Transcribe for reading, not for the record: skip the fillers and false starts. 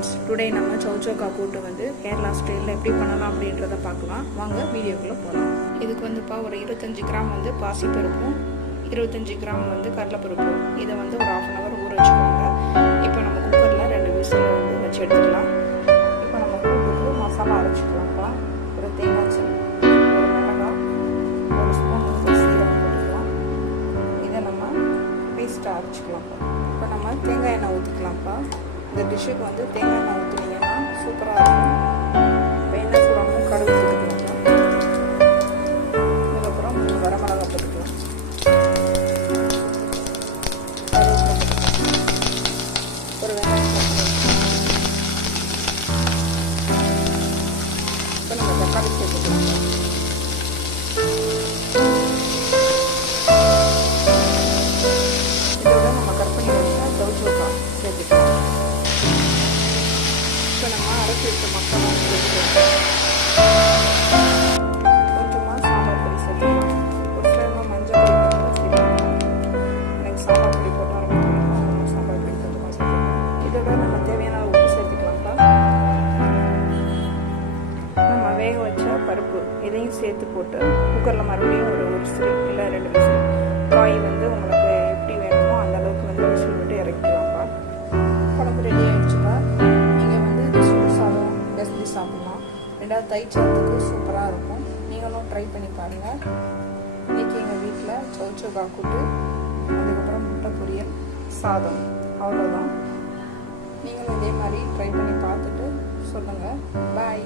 Friends, today நம்ம சௌச்சௌக்கா கூட்டு வந்து கேரளா ஸ்டைலில் எப்படி பண்ணலாம் அப்படின்றத பார்க்கலாம். வாங்க வீடியோக்குள்ளே போகலாம். இதுக்கு வந்துப்பா ஒரு 25 கிராம் வந்து பாசிப்பருப்பும் 25 கிராம் வந்து கடலைப்பருப்பு, இதை வந்து ஒரு 1/2 hour ஊற வச்சுக்கோங்க. இப்போ நம்ம குக்கரில் 2 விசில் வந்து வச்சு எடுத்துக்கலாம். இப்போ நம்ம கூட்டுக்கு மசாலா அரைச்சிக்கலாம்ப்பா. ஒரு தேங்காய் சல், ஒரு மிளகாய், ஒரு ஸ்பூன் வந்து சீரகம் போட்டுக்கலாம். இதை நம்ம பேஸ்ட்டாக அரைச்சிக்கலாம்ப்பா. இப்போ நம்ம தேங்காய் எண்ணெய் ஊற்றிக்கலாம்ப்பா. இந்த டிஷ்ஷுக்கு வந்து தேங்காய் எண்ணெய் ஊற்றினீங்கன்னா சூப்பராக இருக்கும். இப்போ எண்ணெய் சூடாகவும் கடுகு ஊற்றிக்கலாம். அதுக்கப்புறம் 3 வரமிளகாய் போட்டுக்கலாம். ஒரு வெங்காயம் போட்டுக்கலாம். இப்போ நம்ம தக்காளி சேர்த்துக்கலாம். இதோட நம்ம கட் பண்ணி வச்சா சௌச்சௌக்கா சேர்த்துக்கலாம். இப்போ நம்ம அரைச்சி வச்ச மசாலா சேர்த்துக்கலாம். கொஞ்சமாக சாம்பார் பொடி சேர்த்துக்கலாம். ஒரு சில மஞ்சள் பொடி சேர்த்துக்கலாம். எனக்கு சாம்பார் பொடி போட்டால் ரொம்ப பிடிக்கும். சாம்பார் பொடி கொஞ்சமாக சேர்த்துக்கலாம். இதோட நம்ம தேவையான உப்பு சேர்த்துக்கலாம்ப்பா. நம்ம வேக வச்ச பருப்பு இதையும் சேர்த்து போட்டு குக்கரில் மறுபடியும் ஒரு விசில் இல்லை 2 விசில், காய் வந்து உங்களுக்கு எப்படி வேணுமோ அந்த அளவுக்கு வந்து விசில் விட்டு இறக்கிக்கலாம்ப்பா. குழம்பு ரெடி ஆகிடுச்சுப்பா. நீங்கள் வந்து இது சுடு சாதம் பெஸ்டி சாப்பிட்லாம். 2வது தயிர் சாதத்துக்கு சூப்பராக இருக்கும். நீங்களும் ட்ரை பண்ணி பாருங்கள். இன்றைக்கி எங்கள் வீட்டில் சௌச்சௌக்கா கூட்டு, அதுக்கப்புறம் முட்டை பொரியல், சாதம், அவ்வளோதான். நீங்களும் இதே மாதிரி ட்ரை பண்ணி பார்த்துட்டு சொல்லுங்கள். பாய்.